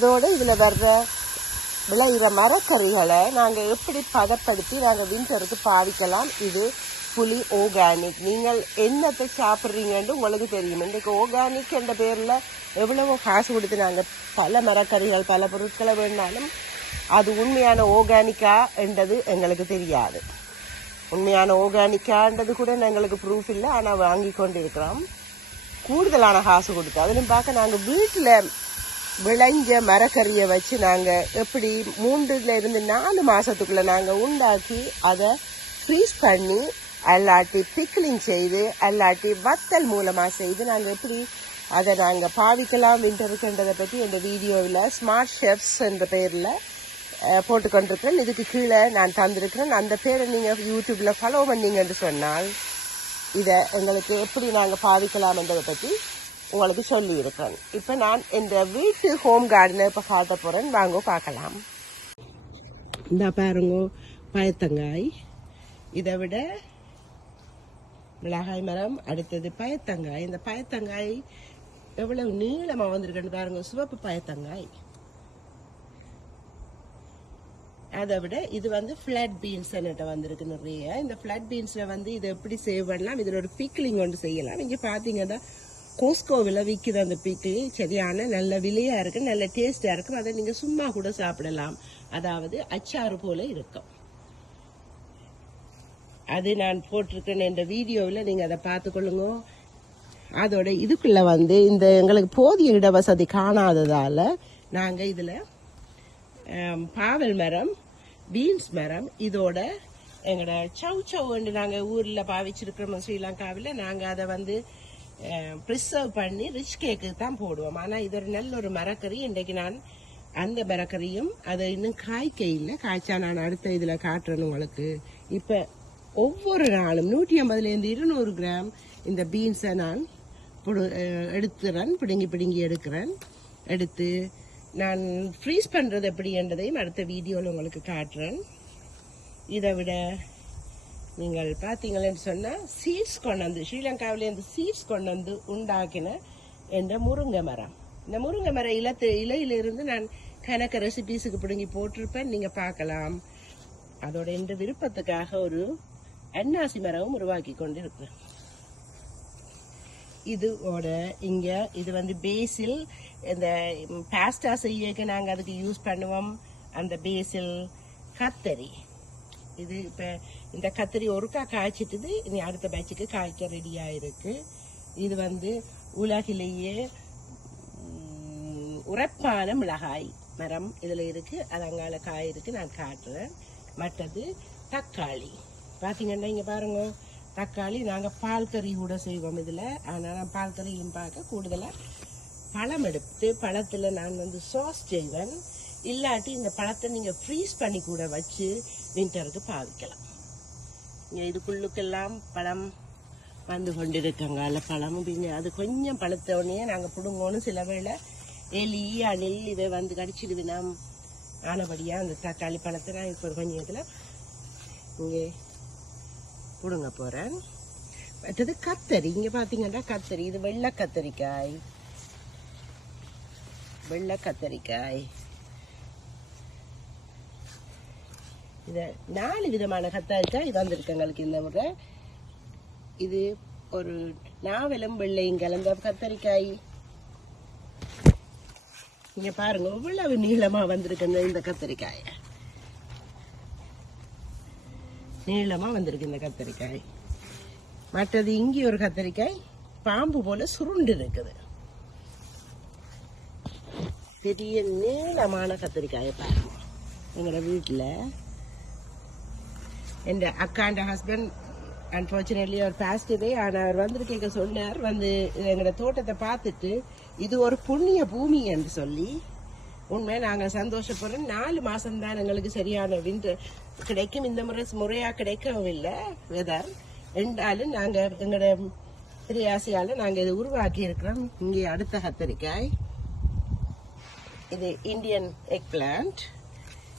இதோட இதில் வர்ற விளையிற மரக்கறிகளை நாங்கள் எப்படி பதப்படுத்தி நாங்கள் வின்டருக்கு பாவிக்கலாம்? இது புலி ஆர்கானிக் நீங்கள் என்னத்தை சாப்பிட்றீங்கன்னு உங்களுக்கு தெரியும். இன்றைக்கு ஆர்கானிக் என்ற பேரில் எவ்வளவோ காசு கொடுத்து நாங்கள் பல மரக்கறிகள் பல பொருட்களை வேணாலும் அது உண்மையான ஆர்கானிக்கா என்றது எங்களுக்கு தெரியாது. உண்மையான ஓர்கானிக்கான்றது கூட எங்களுக்கு ப்ரூஃப் இல்லை. ஆனால் வாங்கி கொண்டு இருக்கிறோம் கூடுதலான காசு கொடுத்து. அதிலும் பார்க்க நாங்கள் வீட்டில் விளைஞ்ச மரக்கறியை வச்சு நாங்கள் எப்படி மூன்றுல இருந்து நாலு மாதத்துக்குள்ளே நாங்கள் உண்டாக்கி அதை ஃப்ரீஸ் பண்ணி அல்லாட்டி பிக்லிங் செய்து அல்லாட்டி வத்தல் மூலமாக செய்து நாங்கள் எப்படி அதை நாங்கள் பாவிக்கலாம் வின்டருக்குன்றதை பற்றி இந்த வீடியோவில் ஸ்மார்ட் ஷெஃப்ஸ் என்ற பேரில் போட்டுக்கொண்டிருக்கிறேன். இதுக்கு கீழே நான் தந்திருக்கிறேன். அந்த பேரை நீங்கள் யூடியூப்பில் ஃபாலோ பண்ணீங்கன்னு சொன்னால் இதை எங்களுக்கு எப்படி நாங்கள் பாவிக்கலாம்ன்றதை பற்றி உங்களுக்கு சொல்லியிருக்கேன். இப்போ நான் இந்த வீட்டு ஹோம் கார்டனை இப்போ காட்ட போகிறேன் வாங்க பார்க்கலாம். இந்த பாருங்க பயத்தங்காய். இதை விட மிளகாய் மரம் அடுத்தது பயத்தங்காய். இந்த பயத்தங்காய் எவ்வளவு நீளமாக வந்திருக்குன்னு பாருங்க சிவப்பு பயத்தங்காய். அதை விட இது வந்து ஃப்ளட் பீன்ஸ் என்கிட்ட வந்திருக்கு நிறைய. இந்த ஃப்ளட் பீன்ஸில் வந்து இதை எப்படி சேவ் பண்ணலாம்? இதில் ஒரு பிக்லிங் ஒன்று செய்யலாம். நீங்கள் பார்த்தீங்கன்னா கோஸ்கோவில் விற்கிற அந்த பிக்கிளி சரியான நல்ல விலையாக இருக்கும் நல்ல டேஸ்டாக இருக்கும் அதை நீங்கள் சும்மா கூட சாப்பிடலாம். அதாவது அச்சாறு போல இருக்கும். அது நான் போட்டிருக்கேன் என்ற வீடியோவில் நீங்கள் அதை பார்த்துக்கொள்ளுங்க அதோட இதுக்குள்ளே வந்து இந்த எங்களுக்கு போதிய இட வசதி காணாததால் நாங்கள் இதில் பாவல் மரம் பீன்ஸ் மரம் இதோட எங்களோட சவ் சவ்ன்னு நாங்கள் ஊரில் பாவிச்சிருக்கிறோம். ஸ்ரீலங்காவில் நாங்கள் அதை வந்து ப்ரிசர்வ் பண்ணி ரிச் கேக்கு தான் போடுவோம். ஆனால் இது ஒரு நல்ல ஒரு மரக்கறி. இன்றைக்கு நான் அந்த மரக்கறியும் அதை இன்னும் காய்க்க இல்லை. காய்ச்சா நான் அடுத்த இதில் காட்டுறேன் உங்களுக்கு. இப்போ ஒவ்வொரு நாளும் நூற்றி ஐம்பதுலேருந்து இருநூறு கிராம் இந்த பீன்ஸை நான் புடு- எடுத்துறேன். பிடுங்கி பிடுங்கி எடுக்கிறேன். எடுத்து நான் ஃப்ரீஸ் பண்ணுறது எப்படின்றதையும் அடுத்த வீடியோவில் உங்களுக்கு காட்டுறேன். இதை விட நீங்கள் பார்த்தீங்களேன்னு சொன்னால் சீட்ஸ் கொண்டு வந்து ஸ்ரீலங்காவிலேருந்து சீட்ஸ் கொண்டு வந்து உண்டாக்கின என்ற முருங்கை மரம். இந்த முருங்கை மரம் இலத்து இலையிலிருந்து நான் கணக்க ரெசிபீஸுக்கு பிடுங்கி போட்டிருப்பேன். நீங்கள் பார்க்கலாம். அதோட இந்த விருப்பத்துக்காக ஒரு அன்னாசி மரமும் உருவாக்கி கொண்டு இருக்கிறேன் இதோட இங்கே இது வந்து பேசில் இந்த பாஸ்டா செய்யக்கு நாங்கள் அதுக்கு யூஸ் பண்ணுவோம். அந்த பேஸில் கத்தரி. இது இப்போ இந்த கத்திரி ஒருக்கா காய்ச்சிட்டுது இனி அடுத்த பேட்சுக்கு காய்க்க ரெடியாக இருக்குது இது வந்து உலகிலேயே உரப்பான உரைப்பான மிளகாய் மரம் இதில் இருக்குது அது அங்கால காய் இருக்குது நான் காட்டுறேன். மற்றது தக்காளி. பார்த்தீங்கன்னா இங்கே பாருங்க தக்காளி நாங்கள் பால் கறி கூட செய்வோம் இதில். அதனால் நான் பால் கறியும் பார்க்க கூடுதலாக பழம் எடுத்து பழத்தில் நான் வந்து சாஸ் செய்வேன். இல்லாட்டி இந்த பழத்தை நீங்கள் ஃப்ரீஸ் பண்ணி கூட வச்சு வின்டருக்கு பாவிக்கலாம். இங்கே இதுக்குள்ளுக்கெல்லாம் பழம் வந்து கொண்டிருக்கங்க. அல்ல பழமும் பின்ன அது கொஞ்சம் பழுத்த உடனே நாங்கள் பிடுங்கணும் சில வேளை எலி அணில் இதை வந்து கடிச்சிடுது ஆனபடியாக அந்த தக்காளி பழத்தை நான் இப்போ கொஞ்சம் இதில் இங்கே பிடுங்க போகிறேன் மற்றது கத்தரி. இங்கே பார்த்தீங்கன்னா கத்தரி. இது வெள்ளை கத்தரிக்காய். வெள்ளை கத்தரிக்காய். இதை நாலு விதமான கத்தரிக்காய் வந்திருக்கு எங்களுக்கு இந்த முறை. இது ஒரு நாவலும் வெள்ளையும் கலந்த கத்தரிக்காய். நீங்க பாருங்க இவ்வளவு நீளமா வந்திருக்குங்க இந்த கத்தரிக்காய். நீளமா வந்திருக்கு இந்த கத்தரிக்காய். மற்றது இங்கே ஒரு கத்தரிக்காய் பாம்பு போல சுருண்டு இருக்குது. பெரிய நீளமான கத்திரிக்காயை பாருங்க. எங்களோட வீட்டில் என் அக்காண்ட ஹஸ்பண்ட் அன்ஃபார்ச்சுனேட்லி அவர் பாஸ்ட் டே ஆனால் அவர் வந்துட்டு கேட்க சொன்னார். வந்து எங்களோட தோட்டத்தை பார்த்துட்டு இது ஒரு புண்ணிய பூமி என்று சொல்லி உண்மையாக நாங்கள் சந்தோஷப்படுறோம். நாலு மாசம்தான் எங்களுக்கு சரியான விண்டு கிடைக்கும். இந்த முறை முறையாக கிடைக்கவும் இல்லை வெதர் ரெண்டாலும் நாங்கள் எங்களோட பிரியாசையால் நாங்கள் இதை உருவாக்கி இருக்கிறோம். இங்கே அடுத்த கத்திரிக்காய். இது இந்தியன் எக் பிளான்ட்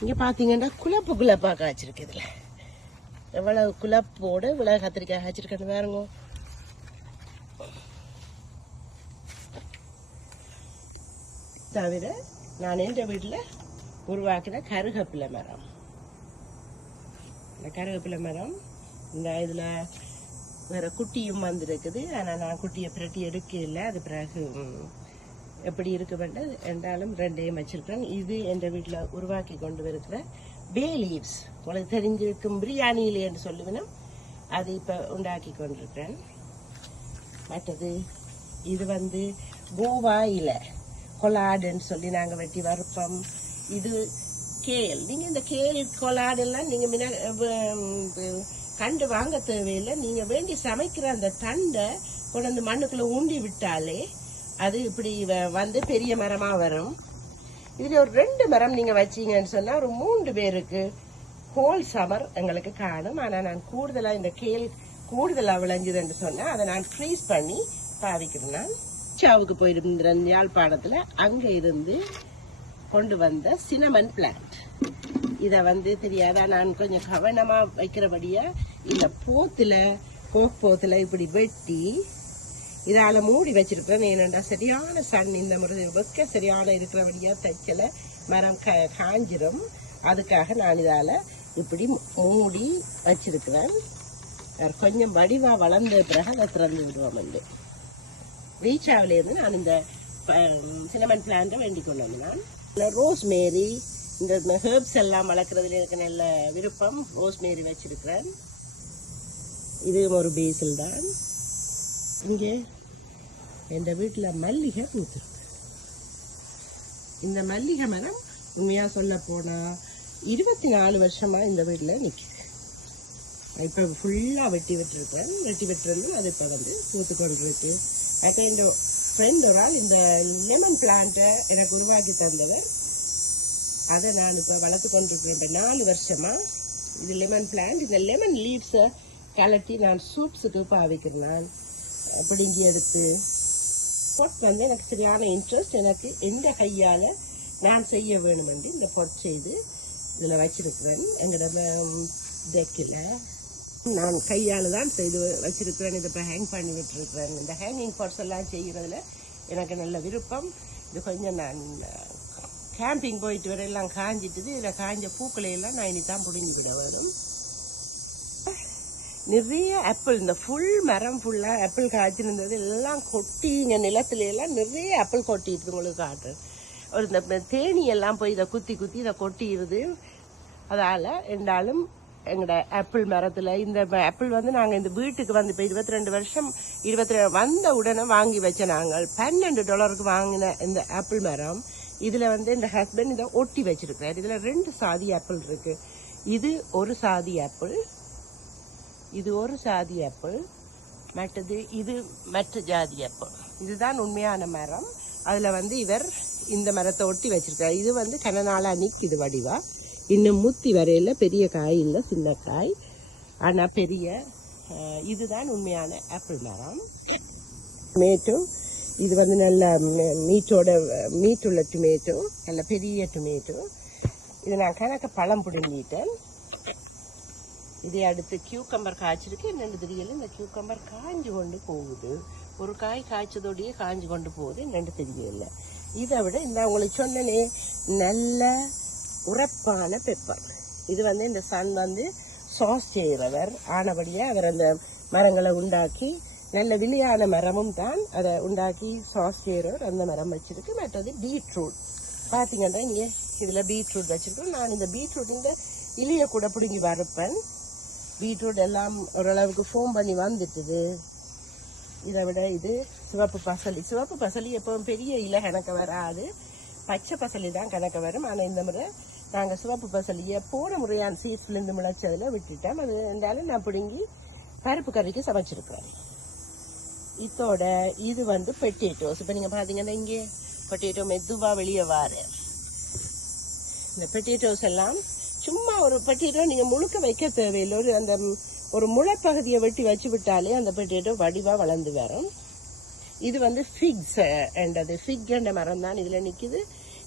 இங்கே பார்த்தீங்கன்னா குழப்பு குழப்பாக காய்ச்சிருக்கு இதில். எவ்வளவு குழப்போட இவ்வளவு கத்திரிக்காய் காய்ச்சிருக்கேன்னு பாருங்க. தவிர நான் எந்த வீட்டில் உருவாக்கின கருகப்பிலை மரம். இந்த கருகப்பிலை மரம் இந்த இதில் வேற குட்டியும் வந்திருக்குது. ஆனால் நான் குட்டியை பிரட்டி எடுக்கல. அது பிறகு எப்படி இருக்க வேண்டாம் என்றாலும் ரெண்டையும் வச்சிருக்கேன் இது என்ற வீட்டில் உருவாக்கி கொண்டு வருகிற பே லீவ்ஸ் உங்களுக்கு தெரிஞ்சிருக்கும் பிரியாணியில் என்று சொல்லுவேன் அது இப்போ உண்டாக்கி கொண்டிருக்கிறேன். மற்றது இது வந்து கோவா இலை. கொலாடுன்னு சொல்லி நாங்கள் வெட்டி வறுப்போம். இது கேல். நீங்கள் இந்த கேல் கொலாடெல்லாம் நீங்கள் மின கண்டு வாங்க தேவையில்லை. நீங்கள் வேண்டி சமைக்கிற அந்த தண்டை கொண்டு வந்து மண்ணுக்குள்ளே ஊண்டி விட்டாலே அது இப்படி வ- வந்து பெரிய மரமாக வரும். இதில் ஒரு ரெண்டு மரம் நீங்கள் வச்சீங்கன்னு சொன்னால் ஒரு மூன்று பேருக்கு ஹோல் சமர் எங்களுக்கு காணும். ஆனால் நான் கூடுதலாக இந்த கேள் கூடுதலாக விளைஞ்சதுன்னு சொன்னால் அதை நான் ஃப்ரீஸ் பண்ணி பாவிக்கிறேன். நான் சாவுக்கு போயிருந்த யாழ்ப்பாணத்தில் அங்கே இருந்து கொண்டு வந்த சினமன் பிளான்ட் இதை வந்து தெரியாதா? நான் கொஞ்சம் கவனமாக வைக்கிறபடியா இந்த போத்தில் போக் போத்தில் இப்படி வெட்டி இதால் மூடி வச்சிருக்கிறேன். ஏனண்டா சரியான சன் இந்த முறை வெக்க சரியான இருக்கிறபடியாக தைச்சலை மரம் க காஞ்சிரும். அதுக்காக நான் இதால் இப்படி மூடி வச்சிருக்கிறேன். கொஞ்சம் வடிவாக வளர்ந்த பிறகு அதை திறந்து விடுவோம் வந்து. ரீச்சாவிலேருந்து நான் இந்த சினமன் பிளான்ட்டை வேண்டிக் கொண்டு வந்தேன். நான் ரோஸ் மேரி இந்த ஹெர்ப்ஸ் எல்லாம் வளர்க்குறதுல எனக்கு நல்ல விருப்பம். ரோஸ் மேரி வச்சிருக்கிறேன். இதுவும் ஒரு பேசில் தான். இங்கே எங்கள் வீட்டில் மல்லிகை பூத்துருக்கு. இந்த மல்லிகை மரம் உண்மையாக சொல்ல போனால் இருபத்தி நாலு வருஷமாக இந்த வீட்டில் நிற்கிது இப்போ ஃபுல்லாக வெட்டி விட்டுருக்கேன். வெட்டி விட்டுருந்து அது இப்போ வந்து பூத்து கொண்டிருக்கு. அக்கா என் ஃப்ரெண்ட் ஒரு ஆள் இந்த லெமன் பிளான்ட்டை எனக்கு உருவாக்கி தந்தவர். அதை நான் இப்போ வளர்த்து கொண்டிருக்கிறேன். இப்போ நாலு வருஷமாக இது லெமன் பிளான்ட் இந்த லெமன் லீவ்ஸை கலட்டி நான் சூப்ஸுக்கு பாவிக்கிறேன் நான். பிடுங்கி எடுத்து பொட் வந்து எனக்கு சரியான இன்ட்ரெஸ்ட் எனக்கு எந்த கையால் நான் செய்ய வேணுமென்று இந்த பொட் செய்து இதில் வச்சிருக்கிறேன். எங்களோட டெக்கில் நான் கையால் தான் செய்து வச்சிருக்கிறேன். இதை இப்போ ஹேங் பண்ணி விட்டுருக்கிறேன். இந்த ஹேங்கிங் பொட்ஸ் எல்லாம் செய்கிறதுல எனக்கு நல்ல விருப்பம். இது கொஞ்சம் நான் கேம்பிங் போயிட்டு வரையெல்லாம் காஞ்சிட்டுது. இதில் காஞ்ச பூக்களை எல்லாம் நான் இனி தான் பிடுங்கி விட வேணும் நிறைய ஆப்பிள் இந்த ஃபுல் மரம் ஃபுல்லாக ஆப்பிள் காய்ச்சிருந்தது எல்லாம் கொட்டி இங்கே நிலத்துல எல்லாம் நிறைய ஆப்பிள் கொட்டிடுது உங்களுக்கு காட்டுறேன் ஒரு இந்த தேனியெல்லாம் போய் இதை குத்தி குத்தி இதை கொட்டிடுது. அதால் இருந்தாலும் எங்களோட ஆப்பிள் மரத்தில் இந்த ஆப்பிள் வந்து நாங்கள் இந்த வீட்டுக்கு வந்து இப்போ இருபத்தி ரெண்டு வருஷம் இருபத்தி ரெண்டு வந்த உடனே வாங்கி வச்ச நாங்கள். பன்னெண்டு டாலருக்கு வாங்கின இந்த ஆப்பிள் மரம். இதில் வந்து இந்த ஹஸ்பண்ட் இதை ஒட்டி வச்சிருக்கிறார். இதில் ரெண்டு சாதி ஆப்பிள் இருக்குது இது ஒரு சாதி ஆப்பிள் இது ஒரு சாதி ஆப்பிள் மற்றது இது மற்ற ஜாதி ஆப்பிள் இதுதான் உண்மையான மரம். அதில் வந்து இவர் இந்த மரத்தை ஒட்டி வச்சிருக்காரு. இது வந்து கன நாளா நிற்குது வடிவா. இன்னும் முத்தி வரையில பெரிய காய் இல்லை சின்ன காய். ஆனால் பெரிய இதுதான் உண்மையான ஆப்பிள் மரம். மேட்டும் இது வந்து நல்ல மீட்டோட மீட்டுள்ள டொமேட்டோ நல்ல பெரிய டொமேட்டோ இது நான் கணக்க பழம் பிடுங்கிட்டேன். இதை அடுத்து கியூக்கம்பர் காய்ச்சிருக்கு. என்னென்னு தெரியல. இந்த கியூக்கம்பர் காஞ்சு கொண்டு போகுது. ஒரு காய் காய்ச்சதோடையே காஞ்சு கொண்டு போகுது. என்னென்னு தெரியல. இதை விட இந்த உங்களுக்கு சொன்னனே நல்ல உரப்பான பெப்பர் இது வந்து இந்த சன் வந்து சாஸ் செய்கிறவர் ஆனபடியே அவர் அந்த மரங்களை உண்டாக்கி நல்ல விலையான மரமும் தான் அதை உண்டாக்கி சாஸ் செய்கிறவர் அந்த மரம் வச்சுருக்கு. மற்றது பீட்ரூட் பார்த்தீங்கன்னா இங்கே இதில் பீட்ரூட் வச்சுருக்கோம் நான் இந்த பீட்ரூட் இந்த இலையை கூட பிடுங்கி வறுப்பேன். பீட்ரூட் எல்லாம் ஓரளவுக்கு ஃபோம் பண்ணி வந்துட்டுது. இதை விட இது சிவப்பு பசலி. சிவப்பு பசலி எப்பவும் பெரிய இலை கணக்க வராது. பச்சை பசலி தான் கணக்க வரும். ஆனால் இந்த முறை நாங்கள் சிவப்பு பசலியை போன முறையான சீட்ஸ்லேருந்து முளைச்சதில் விட்டுட்டோம். அது இருந்தாலும் நான் பிடுங்கி பருப்பு கறிக்கு சமைச்சிருக்கிறேன். இதோட இது வந்து பெட்டேட்டோஸ் இப்போ நீங்கள் பார்த்தீங்கன்னா இங்கே பொட்டேட்டோ மெதுவாக வெளியே வார. இந்த பொட்டேட்டோஸ் எல்லாம் சும்மா ஒரு பொட்டேட்டோ நீங்கள் முழுக்க வைக்க தேவையில்லை. ஒரு அந்த ஒரு முளைப்பகுதியை வெட்டி வச்சு விட்டாலே அந்த பொட்டேட்டோ வடிவாக வளர்ந்து வரும். இது வந்து ஃபிக்ஸ் என்றது ஃபிக் மரம் தான் இதில் நிற்கிது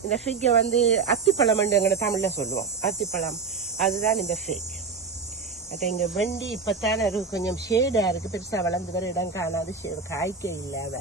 இந்த ஃபிக்கை வந்து அத்திப்பழம் எங்களை தமிழில் சொல்லுவோம். அத்திப்பழம். அதுதான் இந்த ஃபிக் அட்ட இங்கே வெண்டி இப்போத்தானே இருக்கு. கொஞ்சம் ஷேடாக இருக்குது பெருசாக வளர்ந்து வர இடம் காணாது காய்க்க இல்லாத.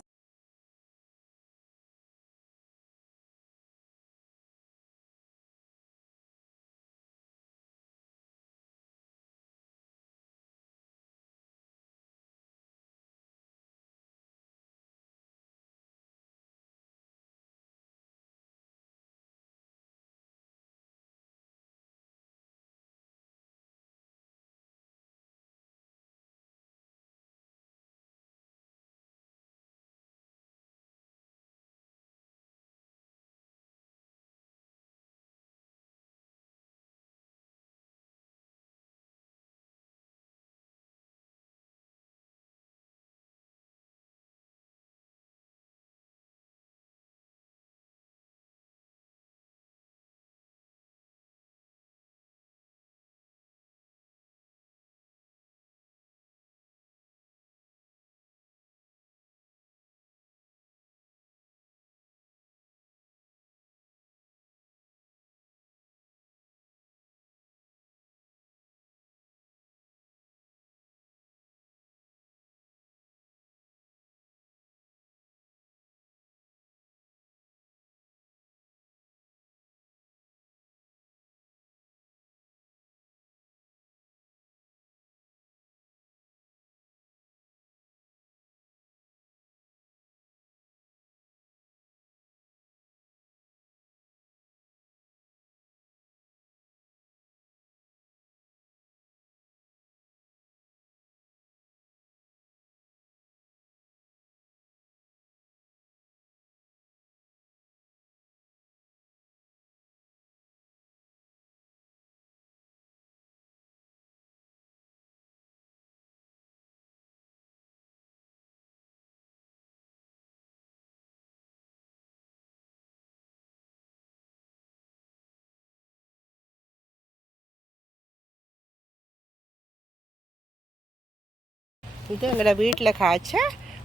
இது எங்களோட வீட்டில் காய்ச்ச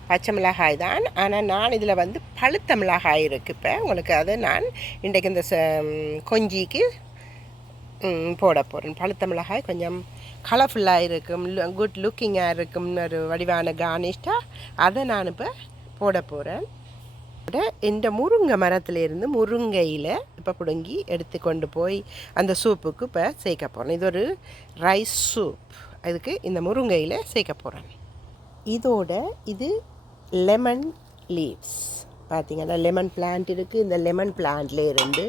பச்சை மிளகாய் தான். ஆனால் நான் இதில் வந்து பழுத்த மிளகாய் இருக்குது இப்போ. உங்களுக்கு அதை நான் இன்றைக்கு இந்த ச- கொஞ்சிக்கு போட போகிறேன் பழுத்த மிளகாய் கொஞ்சம் கலர்ஃபுல்லாக இருக்கும் குட் லுக்கிங்காக இருக்கும் ஒரு வடிவான கார்னிஷ்டாக அதை நான் இப்போ போட போகிறேன் இந்த முருங்கை மரத்துலேருந்து முருங்கையில் இப்போ பிடுங்கி எடுத்து கொண்டு போய் அந்த சூப்புக்கு இப்போ சேர்க்க போகிறேன் இது ஒரு ரைஸ் சூப் அதுக்கு இந்த முருங்கையில் சேர்க்க போகிறேன் இதோட இது லெமன் லீவ்ஸ் பார்த்தீங்கன்னா லெமன் பிளான்ட் இருக்குது இந்த லெமன் பிளான்ட்லேருந்து